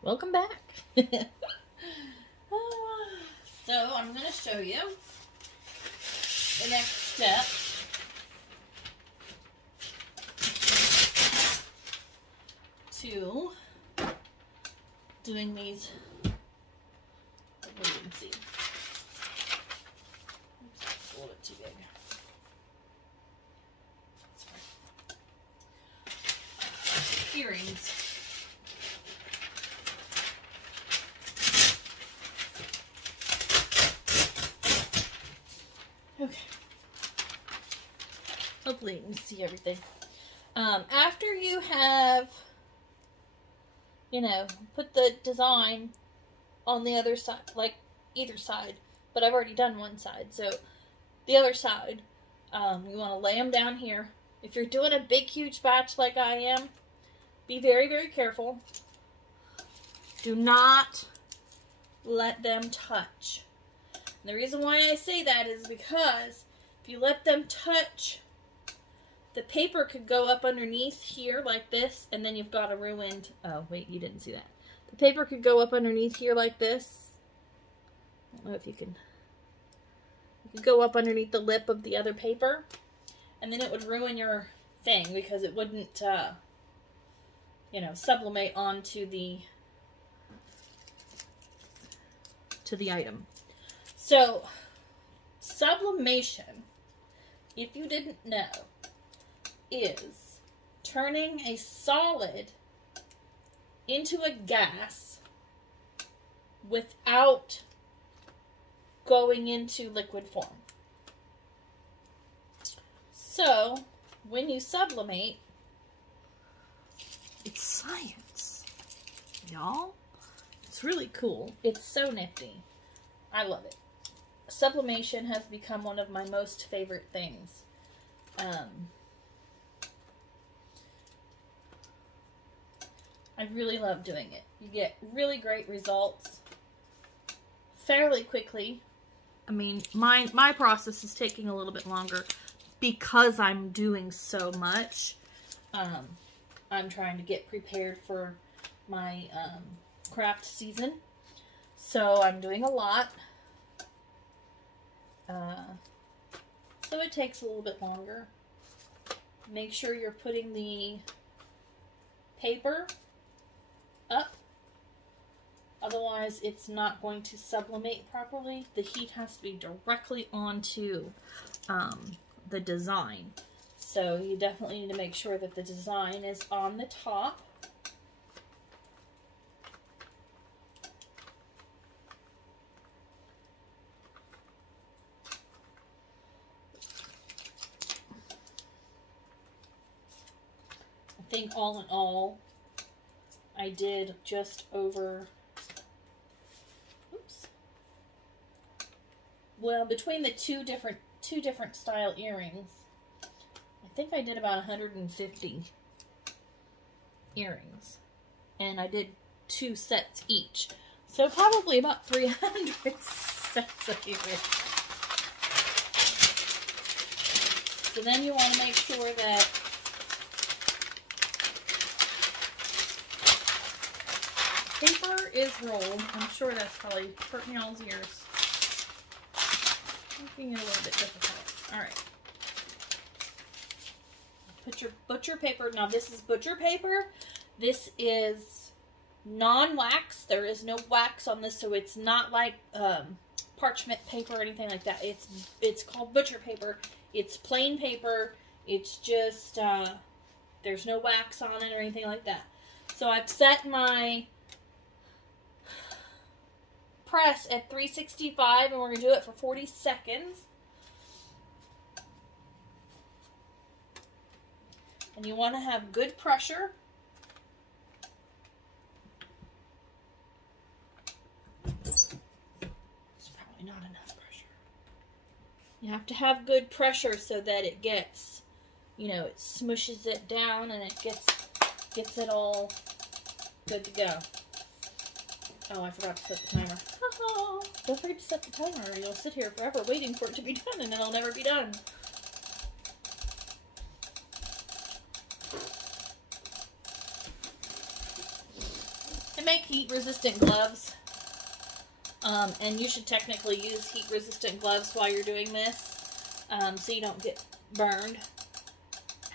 Welcome back. So I'm going to show you the next step. To doing these. You can see. Oops, it's a little bit too big. Earrings. Okay. Hopefully you can see everything. After you have, you know, put the design on the other side, like either side, but I've already done one side, so the other side, you want to lay them down here. If you're doing a big, huge batch like I am, be very, very careful. Do not let them touch. And the reason why I say that is because if you let them touch, the paper could go up underneath here like this, and then you've got a ruined... Oh, wait, you didn't see that. The paper could go up underneath here like this. I don't know if you can... You could go up underneath the lip of the other paper, and then it would ruin your thing because it wouldn't, you know, sublimate onto the item. So, sublimation, if you didn't know, is turning a solid into a gas without going into liquid form. So, when you sublimate, it's science, y'all. It's really cool. It's so nifty. I love it. Sublimation has become one of my most favorite things. I really love doing it. You get really great results fairly quickly. I mean, my process is taking a little bit longer because I'm doing so much. I'm trying to get prepared for my craft season. So I'm doing a lot. So it takes a little bit longer. Make sure you're putting the paper up. Otherwise, it's not going to sublimate properly. The heat has to be directly onto the design. So you definitely need to make sure that the design is on the top. I think all in all, I did just over, well, between the two different style earrings, I think I did about 150 earrings, and I did 2 sets each, so probably about 300 sets of earrings. So then you want to make sure that paper is rolled. I'm sure that's probably hurting y'all's ears. Making it a little bit difficult. Alright. Put your butcher paper. Now this is butcher paper. This is non-wax. There is no wax on this, so it's not like parchment paper or anything like that. It's called butcher paper. It's plain paper. It's just, there's no wax on it or anything like that. So I've set my press at 365, and we're going to do it for 40 seconds. And you want to have good pressure. It's probably not enough pressure. You have to have good pressure so that it gets, you know, it smushes it down and it gets it all good to go. Oh, I forgot to set the timer. Don't forget to set the timer, or you'll sit here forever waiting for it to be done, and it'll never be done. make heat-resistant gloves. And you should technically use heat-resistant gloves while you're doing this, so you don't get burned.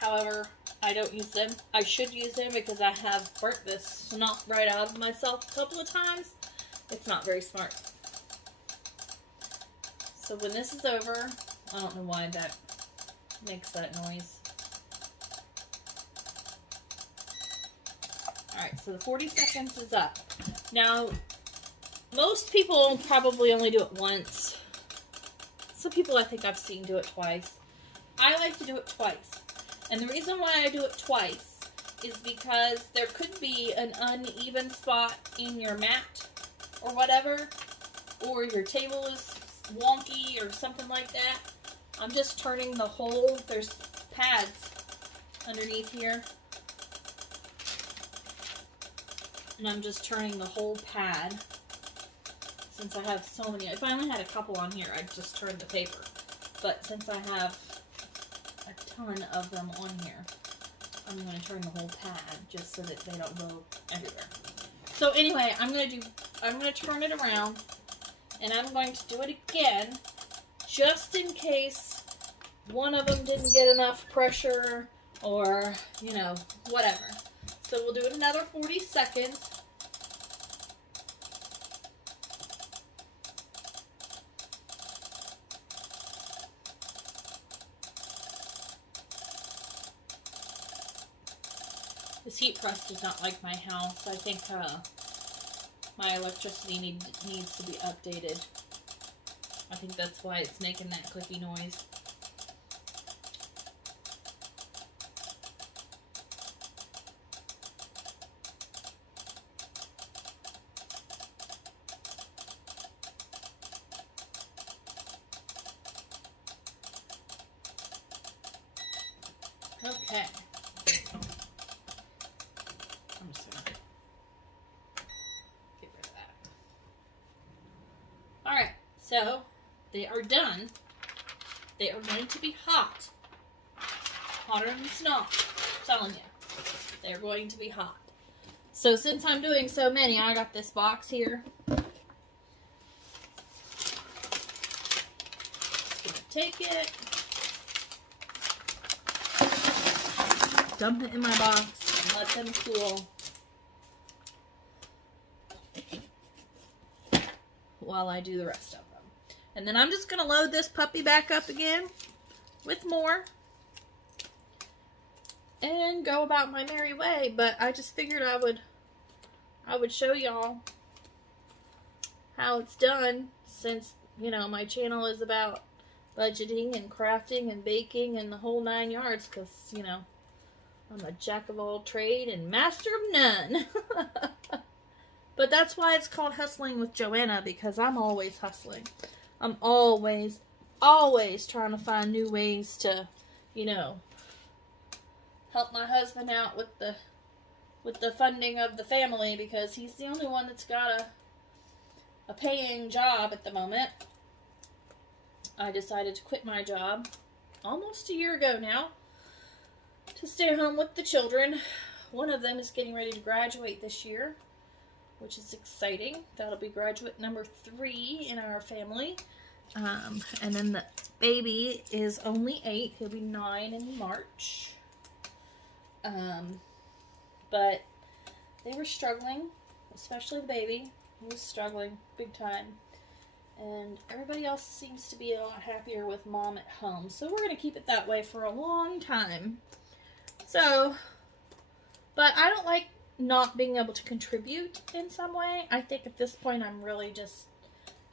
However, I don't use them. I should use them because I have burnt this snot right out of myself a couple of times. It's not very smart. So when this is over, I don't know why that makes that noise. Alright, so the 40 seconds is up. Now, most people probably only do it once. Some people I think I've seen do it twice. I like to do it twice. And the reason why I do it twice is because there could be an uneven spot in your mat or whatever, or your table is wonky or something like that. I'm just turning the whole, there's pads underneath here, and I'm just turning the whole pad. Since I have so many, if I only had a couple on here, I'd just turn the paper. But since I have a ton of them on here, I'm going to turn the whole pad just so that they don't go everywhere. So anyway, I'm going to turn it around, and I'm going to do it again, just in case one of them didn't get enough pressure, or, you know, whatever. So we'll do it another 40 seconds. This heat press does not like my house. I think my electricity needs to be updated. I think that's why it's making that clicky noise. Okay. I'm just gonna get rid of that. Alright, so they are done. They are going to be hot. Hotter than snot. I'm telling you. They're going to be hot. So since I'm doing so many, I got this box here. Just gonna take it. Dump it in my box and let them cool while I do the rest of them. And then I'm just going to load this puppy back up again with more and go about my merry way. But I just figured I would show y'all how it's done, since, you know, my channel is about budgeting and crafting and baking and the whole 9 yards, because, you know, I'm a jack of all trade and master of none. But that's why it's called Hustling with Joanna, because I'm always hustling. I'm always trying to find new ways to, you know, help my husband out with the funding of the family, because he's the only one that's got a paying job at the moment. I decided to quit my job almost a year ago now, to stay home with the children. One of them is getting ready to graduate this year, which is exciting. That'll be graduate number 3 in our family. And then the baby is only 8. He'll be 9 in March. But they were struggling, especially the baby. He was struggling big time. And everybody else seems to be a lot happier with mom at home. So we're going to keep it that way for a long time. So, but I don't like not being able to contribute in some way. I think at this point I'm really just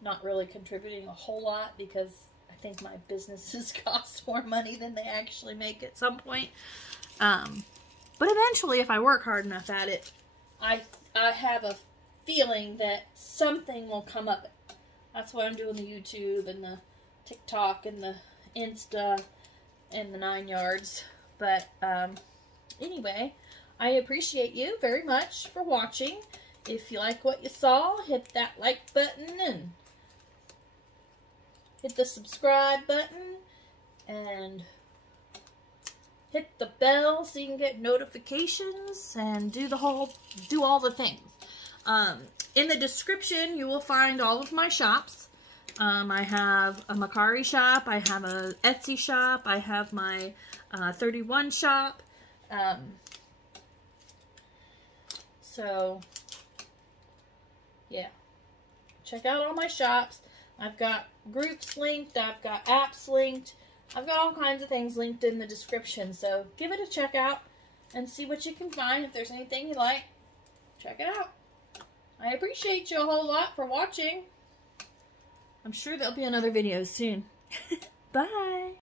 not really contributing a whole lot, because I think my businesses cost more money than they actually make at some point. But eventually, if I work hard enough at it, I have a feeling that something will come of it. That's why I'm doing the YouTube and the TikTok and the Insta and the 9 yards. But anyway, I appreciate you very much for watching. If you like what you saw, hit that like button and hit the subscribe button and hit the bell so you can get notifications and do all the things. In the description, you will find all of my shops. I have a Mercari shop, I have a Etsy shop, I have my 31 shop. So, yeah. Check out all my shops. I've got groups linked, I've got apps linked, I've got all kinds of things linked in the description. So, give it a check out and see what you can find. If there's anything you like, check it out. I appreciate you a whole lot for watching. I'm sure there'll be another video soon. Bye.